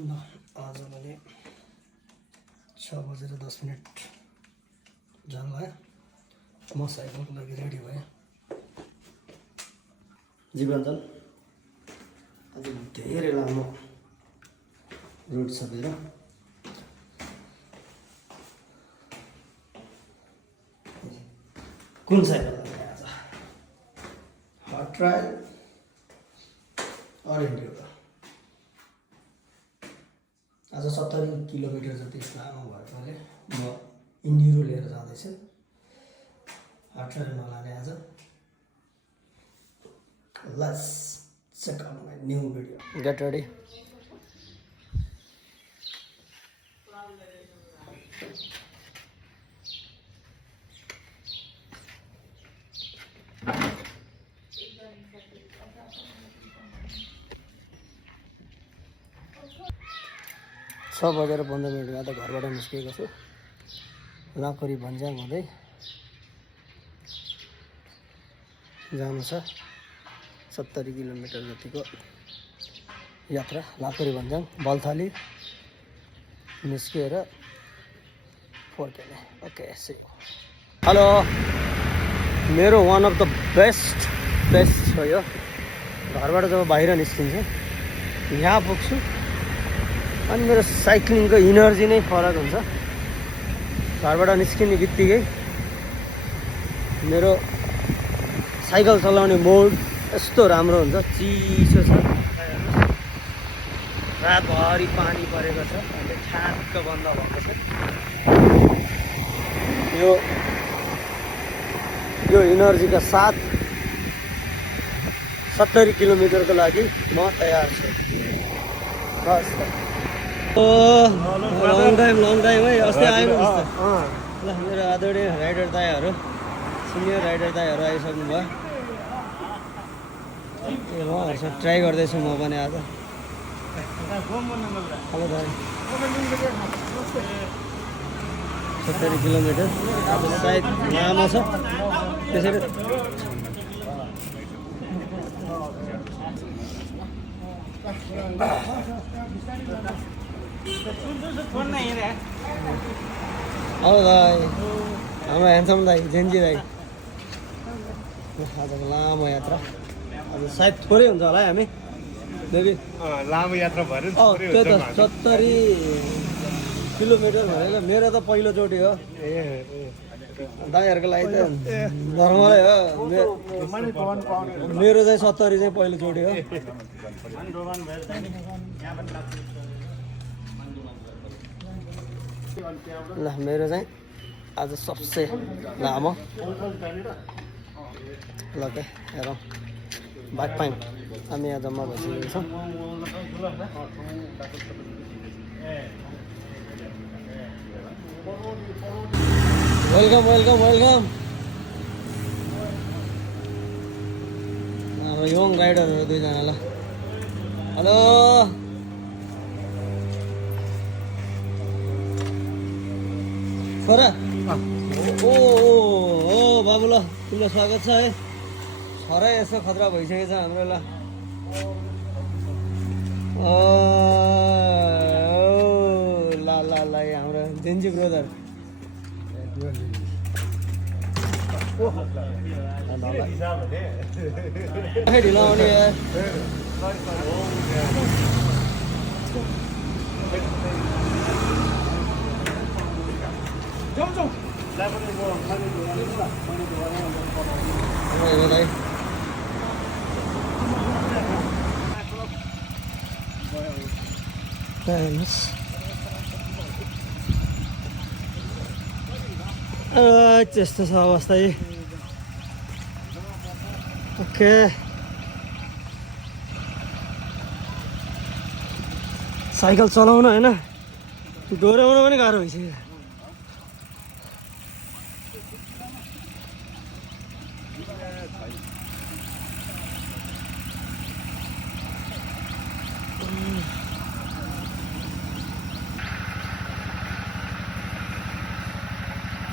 ल आज मैले 6:10 जानु भयो। म साइकलको लागि रेडी भएँ। जीवनजल आज धेरै लामो रुट छ मेरो। कुन साइकल आज हट ट्रायल इन्ड्योरो। आज 70 किलोमिटर जति लामो भएकोले म इन्ड्योरो लिएर जाँदैछु। हट ट्रायल नलाने आज। Let's check out my new video. Get ready. छ बजेर 15 मिनटमा त घरबाट निस्केको छु। लाकरी भन्ज्याङ हुँदै जानु छ 70 किलोमिटर जतिको यात्रा। लाकरी भन्ज्याङ बल्थाली निस्किएर फर्किने। Okay see. हेलो, मेरो वान अफ द बेस्ट हो यो। घरबाट जब बाहिर निस्किन्छु यहाँ पुग्छु अनि मेरो साइक्लिङको इनर्जी नै फरक हुन्छ। घरबाट निस्किने बित्तिकै मेरो साइकल चलाउने मोड यस्तो राम्रो हुन्छ। चिसो छ, रातभरि पानी परेको छ, अहिले ठ्याक्क बन्द भएको छ। यो इनर्जीका साथ 70 किलोमिटरको लागि म तयार छु। बस लङ टाइम है। अस्ति आएको जस्तो। ल मेरो आदरणीय राइडर दाइहरू, सिनियर राइडर दाइहरू आइसक्नु भयो। उहाँहरूसँग ट्राई गर्दैछु म पनि आज। हेलो दाइ। 70 किलोमिटर सायद लामो छ, त्यसैले हेलो दाइ, हाम्रो ह्यान्डसम दाइ, जेन्जी दाइ। आजको लामो यात्रा। आज सायद थोरै हुन्छ होला है हामी बेबी। लामो यात्रा भएर त्यो त 70 किलोमिटर भनेर मेरो त पहिलोचोटि हो। दाइहरूको लागि त नर्मलै हो। मेरो चाहिँ 70 चाहिँ पहिलोचोटि हो। ल मेरो चाहिँ आज सबसे लामो। ल त हेरौँ। ब्याक पाइन हामी यहाँ जम्मा भइसकेको छौँ। Welcome welcome welcome. हाम्रो यङ राइडरहरू दुईजना। ल हेलो, छोरा। ओ बाबु, ल तिमीलाई स्वागत छ है। छोरा यसो खतरा भइसकेको छ हाम्रो। ल ल हाम्रो जेन्जी ब्रदर। ढिलो आउने यार। त्यस्तो छ अवस्था यही। ओके, साइकल चलाउन होइन, डोर्याउन पनि गाह्रो भइसक्यो।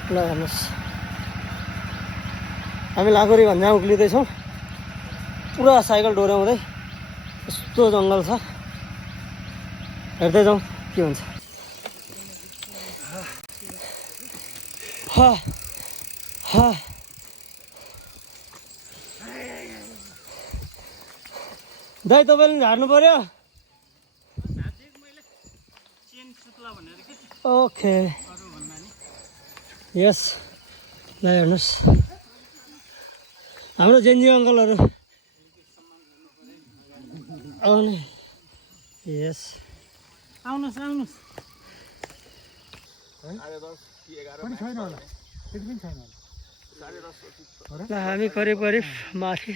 ल हेर्नुहोस्, हामी लाकरी भन्ज्याङ उक्लिँदैछौँ। पुरा साइकल डोर्याउँदै। यस्तो जङ्गल छ। हेर्दै जाउँ के हुन्छ। दाइ तपाईँले पनि झार्नु पर्यो। ओके यस ल हेर्नुहोस् हाम्रो जेन्जी अङ्कलहरू आउनु। यस आउनुहोस् आउनुहोस्। ल हामी करिब करिब माथि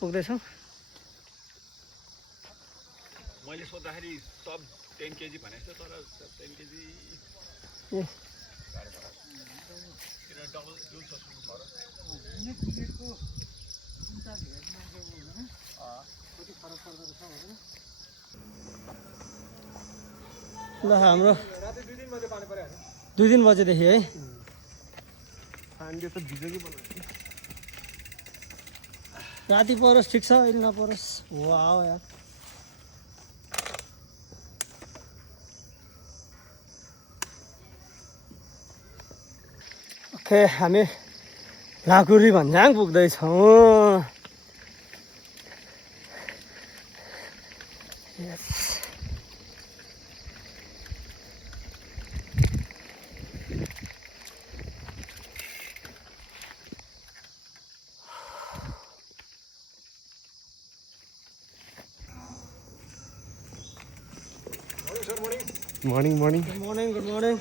पुग्दैछौँ। मैले सोद्धाखेरि सब 10 केजी भनेको थियो तर 10 केजी डबल जुल ल हाम्रो 2 बजेदेखि है राति परोस् ठिक छ, अहिले नपरोस्। वाउ यार ओके हामी लाकुरी भन्ज्याङ पुग्दैछौँ। यस Morning, morning. Good morning good morning.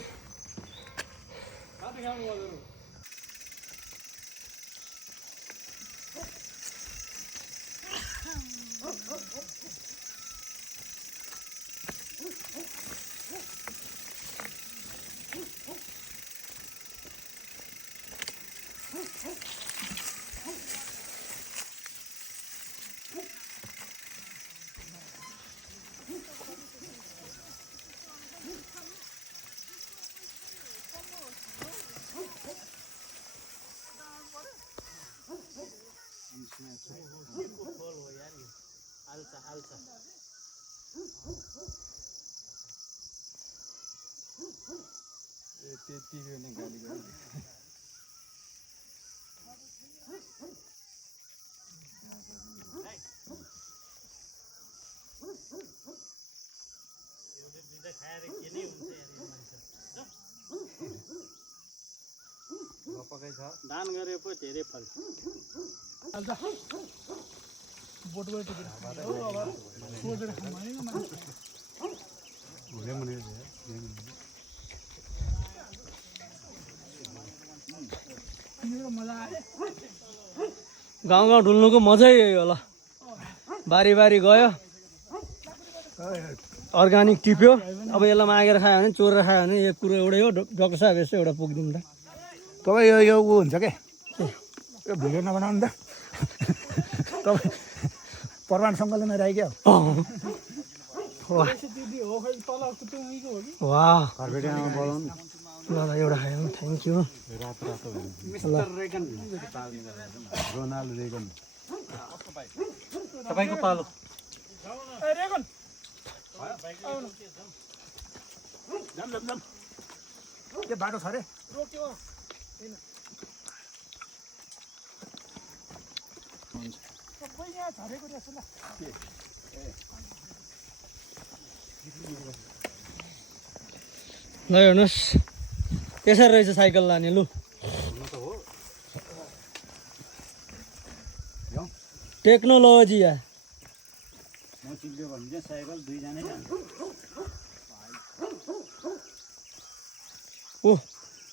दान गरे पो धेरै फल। गाउँ गाउँ डुल्नुको मजै यही होला। बारी बारी गयो, अर्ग्यानिक टिप्यो। अब यसलाई मागेर खायो भने, चोरेर खायो भने यो कुरो एउटै हो। डक्टर साहब यसो एउटा पुगिदिउँ त। तपाईँ यो ऊ हुन्छ क्या, यो भिडियो नबनाउनु त। तपाईँ प्रमाण सङ्कलन नराइ क्या वाह घरबेटी आमा बोलाउनु। ल ल एउटा खायो, थ्याङ्क यू। रातो रातो रोनाल्ड रेगन तपाईँको पालो। के बाटो छ अरे? ल हेर्नुहोस् यसरी रहेछ साइकल लाने। लु टेक्नोलोजी या म चिप्ल्यो भने चाहिँ साइकल दुईजनै जान्छ।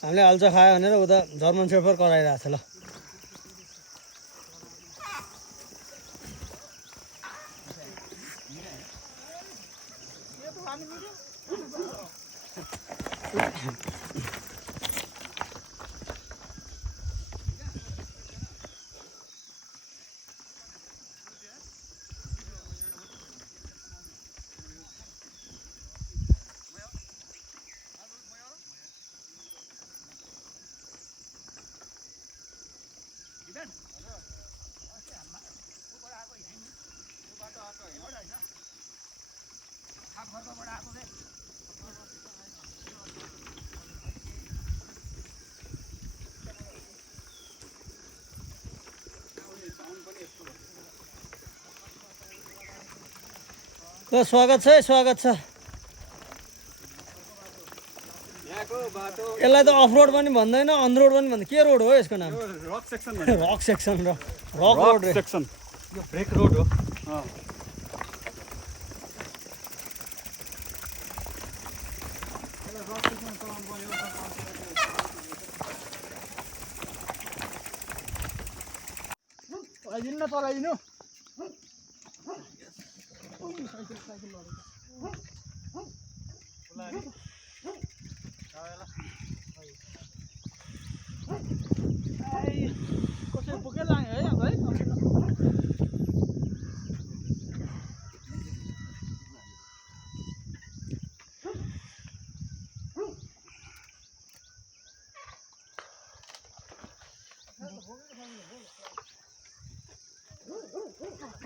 हामीले हाल्छ खायो भनेर उता जर्मन सेफर कराइरहेको छ। ल ल स्वागत छ है, स्वागत छ। यहाँको बाटो यसलाई त अफ रोड पनि भन्दैन, अन रोड पनि भन्दैन, के रोड हो यसको नाम? रक सेक्सन रक सेक्सन र रक रोड रे। सेक्सन यो ब्रेक रोड हो। चलाइदिनु न चलाइदिनु कसै बोकेर लाने है अब है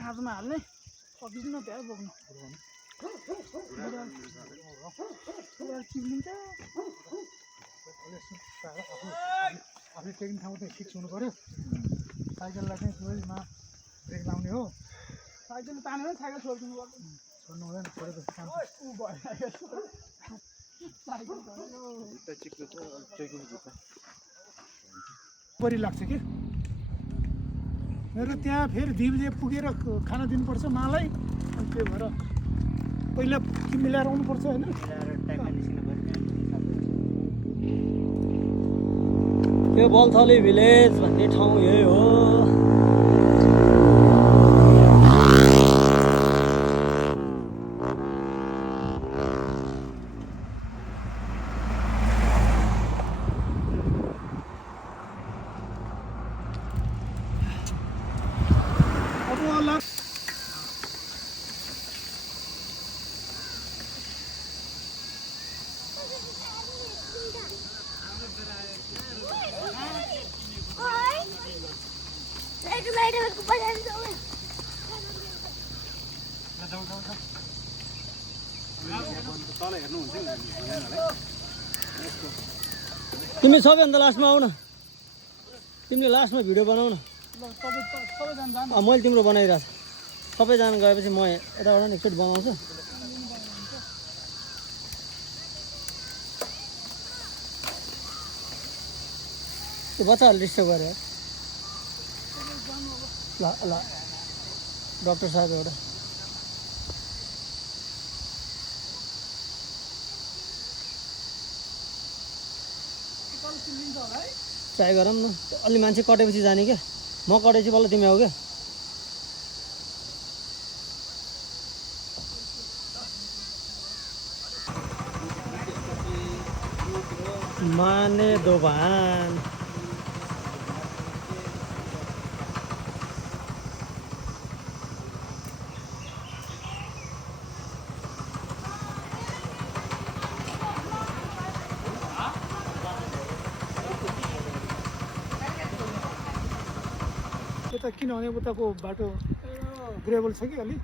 काँचमा हाल्ने सकिँदैन त्यहाँ बोक्नु चिप्लिन्छ आफूले टेक्ने ठाउँ चाहिँ फिक्स हुनु पऱ्यो साइकललाई चाहिँ सुरुमा ब्रेक लाउने हो साइकल तान्यो भने साइकल छोड्नु छोड्नु हुँदैन छोडेपछि काम बढी लाग्छ कि मेरो त्यहाँ फेरि 2 बजे पुगेर खाना दिनुपर्छ मालाई अनि त्यो भएर पहिला मिलाएर आउनुपर्छ होइन यो बल्थली भिलेज भन्ने ठाउँ यही हो। तिमी सबैभन्दा लास्टमा आऊ न, तिमीले लास्टमा भिडियो बनाऊ न। मैले तिम्रो बनाइरहेको छु। सबैजना गएपछि म यताबाट नि एकचोटि बनाउँछु। त्यो बच्चाहरूले डिस्टर्ब गरेर ल ल डक्टर साहब एउटा ट्राई गरौँ न। अलि मान्छे कटेपछि जाने क्या, म कटेपछि बल्ल तिमी आऊ क्या। माने दोभान यता किनभने उताको बाटो ग्रेभल छ कि अलि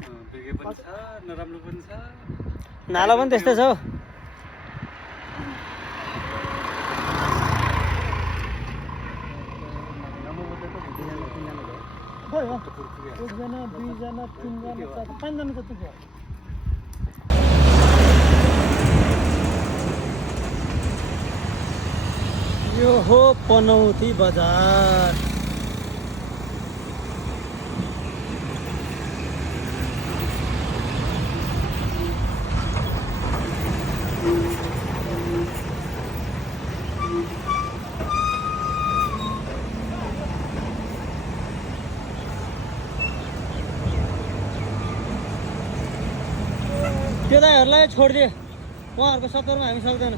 नराम्रो पनि छ। नाला पनि त्यस्तै छ। भयो 1 जना 2 जना 3 जना 4 5 जना जति भयो। यो हो पनौती बजार। त्यो दाइहरूलाई छोडिदिए, उहाँहरूको सत्तरमा हामी सक्दैन।